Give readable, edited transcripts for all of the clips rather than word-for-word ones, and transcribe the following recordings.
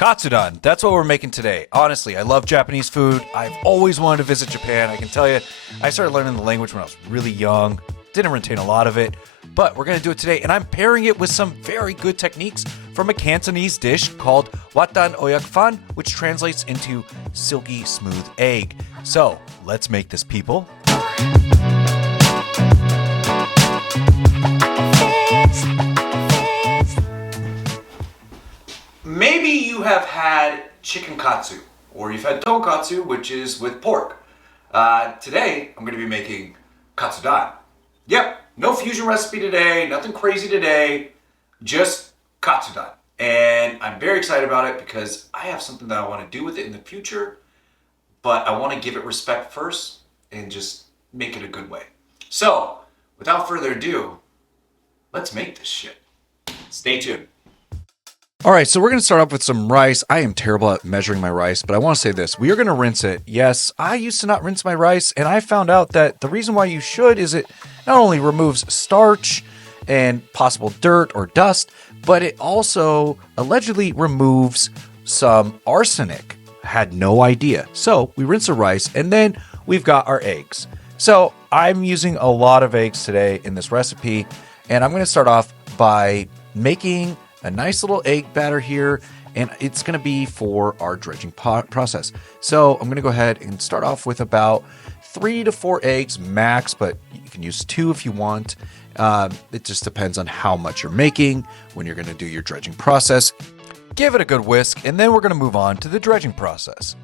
Katsudon, that's what we're making today. Honestly, I love Japanese food. I've always wanted to visit Japan. I can tell you, I started learning the language when I was really young. Didn't retain a lot of it, but we're going to do it today. And I'm pairing it with some very good techniques from a Cantonese dish called watan oyakfan, which translates into silky smooth egg. So let's make this, people. Maybe you have had chicken katsu, or you've had tonkatsu, which is with pork. Today, I'm going to be making katsudon. Yep, no fusion recipe today, nothing crazy today, just katsudon. And I'm very excited about it because I have something that I want to do with it in the future, but I want to give it respect first and just make it a good way. So, without further ado, let's make this shit. Stay tuned. All right, so we're going to start off with some rice. I am terrible at measuring my rice, but I want to say this. We are going to rinse it. Yes, I used to not rinse my rice, and I found out that the reason why you should is it not only removes starch and possible dirt or dust, but it also allegedly removes some arsenic. Had no idea. So we rinse the rice, and then we've got our eggs. So I'm using a lot of eggs today in this recipe, and I'm going to start off by making a nice little egg batter here, and it's going to be for our dredging process. So I'm going to go ahead and start off with about 3 to 4 eggs max, but you can use 2 if you want. It just depends on how much you're making when you're going to do your dredging process. Give it a good whisk, and then we're going to move on to the dredging process.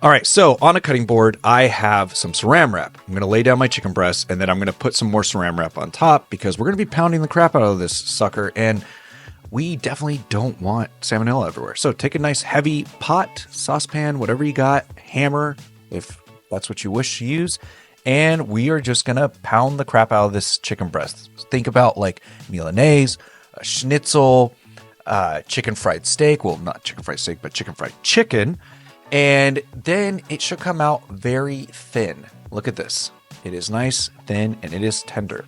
All right, so on a cutting board, I have some saran wrap. I'm going to lay down my chicken breast, and then I'm going to put some more saran wrap on top because we're going to be pounding the crap out of this sucker, and we definitely don't want salmonella everywhere. So take a nice heavy pot, saucepan, whatever you got, hammer, if that's what you wish to use, and we are just going to pound the crap out of this chicken breast. Think about like Milanese, a schnitzel, chicken fried steak. Well, not chicken fried steak, but chicken fried chicken. And then it should come out very thin. Look at this. It is nice, thin, and it is tender.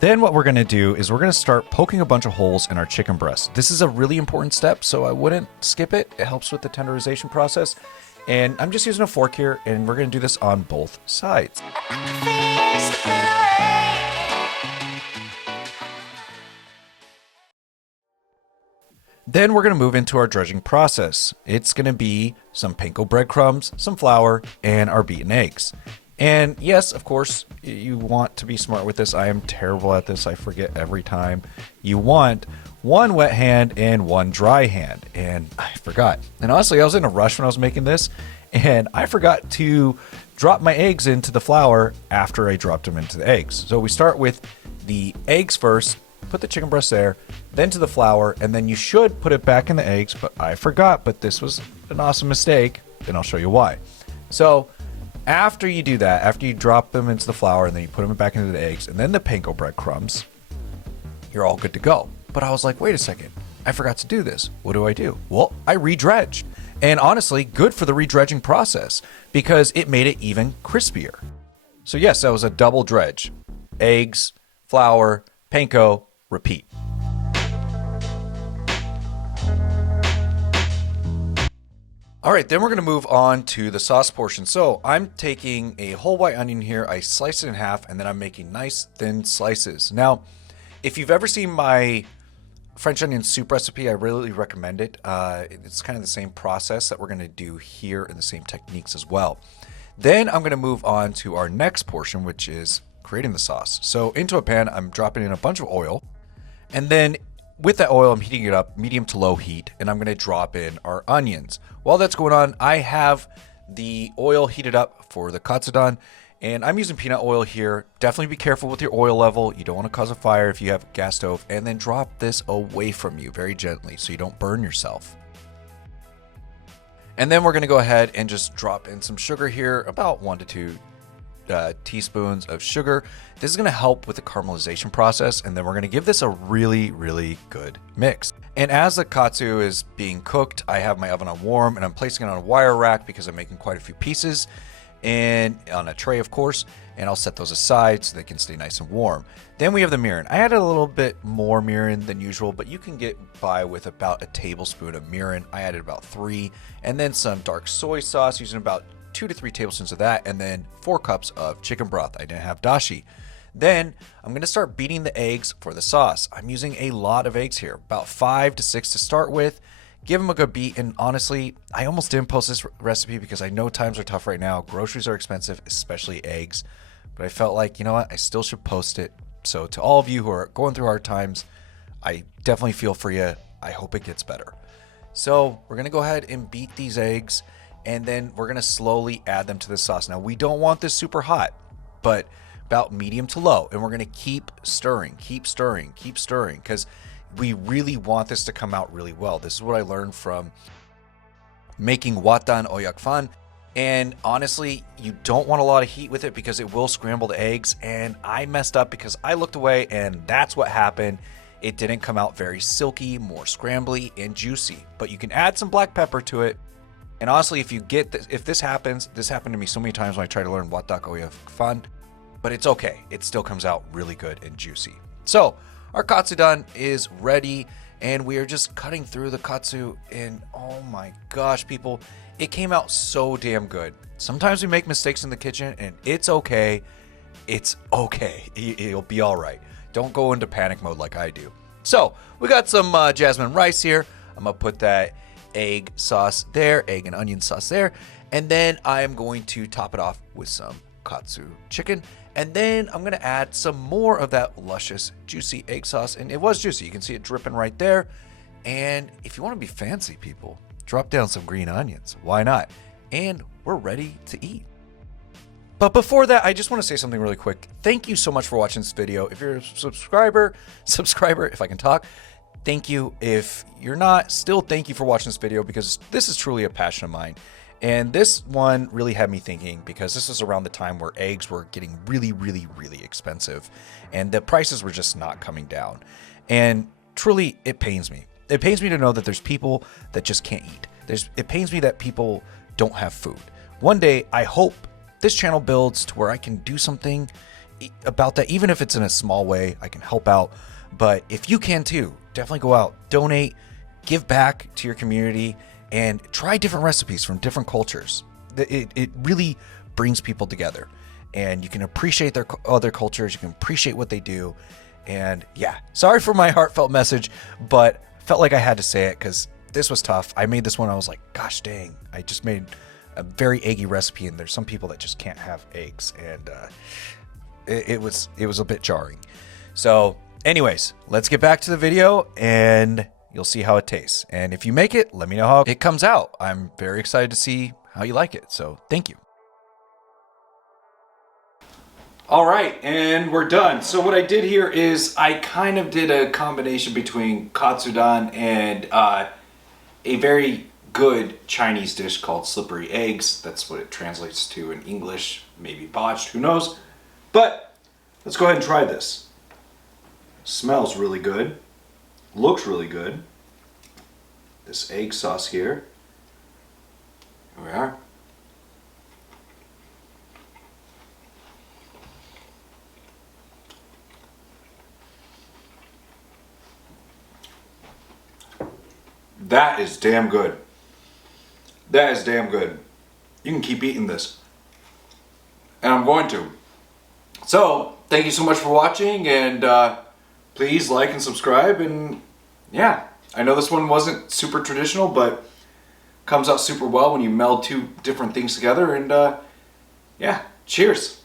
Then what we're going to do is we're going to start poking a bunch of holes in our chicken breast. This is a really important step, so I wouldn't skip it. It helps with the tenderization process. And I'm just using a fork here, and we're going to do this on both sides. Then we're going to move into our dredging process. It's going to be some panko breadcrumbs, some flour, and our beaten eggs. And yes, of course, you want to be smart with this. I am terrible at this. I forget every time. You want 1 wet hand and 1 dry hand. And I forgot. And honestly, I was in a rush when I was making this, and I forgot to drop my eggs into the flour after I dropped them into the eggs. So we start with the eggs first. Put the chicken breast there, then to the flour, and then you should put it back in the eggs, but I forgot, but this was an awesome mistake, and I'll show you why. So after you do that, after you drop them into the flour, and then you put them back into the eggs, and then the panko breadcrumbs, you're all good to go. But I was like, wait a second, I forgot to do this. What do? Well, I re-dredged. And honestly, good for the re-dredging process, because it made it even crispier. So yes, that was a double dredge. Eggs, flour, panko, repeat. All right, then we're going to move on to the sauce portion. So I'm taking a whole white onion here. I slice it in half, and then I'm making nice thin slices. Now, if you've ever seen my French onion soup recipe, I really recommend it. It's kind of the same process that we're going to do here and the same techniques as well. Then I'm going to move on to our next portion, which is creating the sauce. So into a pan, I'm dropping in a bunch of oil. And then with that oil, I'm heating it up, medium to low heat, and I'm going to drop in our onions. While that's going on, I have the oil heated up for the katsudon, and I'm using peanut oil here. Definitely be careful with your oil level. You don't want to cause a fire if you have a gas stove, and then drop this away from you very gently so you don't burn yourself. And then we're going to go ahead and just drop in some sugar here, about 1 to 2 teaspoons of sugar. This is going to help with the caramelization process, and then we're going to give this a really, really good mix. And as the katsu is being cooked, I have my oven on warm, and I'm placing it on a wire rack because I'm making quite a few pieces, and on a tray, of course, and I'll set those aside so they can stay nice and warm. Then we have the mirin. I added a little bit more mirin than usual, but you can get by with about a tablespoon of mirin. I added about 3, and then some dark soy sauce, using about 2 to 3 tablespoons of that, and then 4 cups of chicken broth. I didn't have dashi. Then I'm going to start beating the eggs for the sauce. I'm using a lot of eggs here, about 5 to 6 to start with. Give them a good beat, and honestly, I almost didn't post this recipe because I know times are tough right now. Groceries are expensive, especially eggs. But I felt like, you know what, I still should post it. So to all of you who are going through hard times, I definitely feel for you. I hope it gets better. So we're going to go ahead and beat these eggs, and then we're going to slowly add them to the sauce. Now, we don't want this super hot, but about medium to low. And we're going to keep stirring, because we really want this to come out really well. This is what I learned from making watan oyakfan. And honestly, you don't want a lot of heat with it because it will scramble the eggs. And I messed up because I looked away, and that's what happened. It didn't come out very silky, more scrambly and juicy. But you can add some black pepper to it. And honestly, if you get this, if this happens, this happened to me so many times when I tried to learn watak oyakfan, but it's okay. It still comes out really good and juicy. So our katsudon is ready, and we are just cutting through the katsu, and oh my gosh, people, it came out so damn good. Sometimes we make mistakes in the kitchen, and it's okay. It's okay. It'll be all right. Don't go into panic mode like I do. So we got some jasmine rice here. I'm gonna put that egg sauce there, egg and onion sauce there, and then I am going to top it off with some katsu chicken. And then I'm going to add some more of that luscious, juicy egg sauce. And it was juicy. You can see it dripping right there. And if you want to be fancy, people, drop down some green onions. Why not? And we're ready to eat. But before that, I just want to say something really quick. Thank you so much for watching this video. If you're a subscriber, if I can talk, thank you. If you're not, still thank you for watching this video, because this is truly a passion of mine. And this one really had me thinking, because this was around the time where eggs were getting really, really, really expensive, and the prices were just not coming down. And truly, it pains me. It pains me to know that there's people that just can't eat. It pains me that people don't have food. One day, I hope this channel builds to where I can do something about that, even if it's in a small way. I can help out. But if you can too, definitely go out, donate, give back to your community, and try different recipes from different cultures. It really brings people together, and you can appreciate their other cultures. You can appreciate what they do. And yeah, sorry for my heartfelt message, but felt like I had to say it because this was tough. I made this one. I was like, gosh dang, I just made a very eggy recipe, and there's some people that just can't have eggs. And it was a bit jarring. So anyways, let's get back to the video, and you'll see how it tastes. And if you make it, let me know how it comes out. I'm very excited to see how you like it. So thank you. All right, and we're done. So what I did here is I kind of did a combination between katsudon and a very good Chinese dish called slippery eggs. That's what it translates to in English. Maybe botched, who knows? But let's go ahead and try this. Smells really good. Looks really good. This egg sauce here. Here we are. That is damn good. That is damn good. You can keep eating this. And I'm going to. So, thank you so much for watching, and please like and subscribe. And yeah, I know this one wasn't super traditional, but comes out super well when you meld two different things together. And yeah, cheers.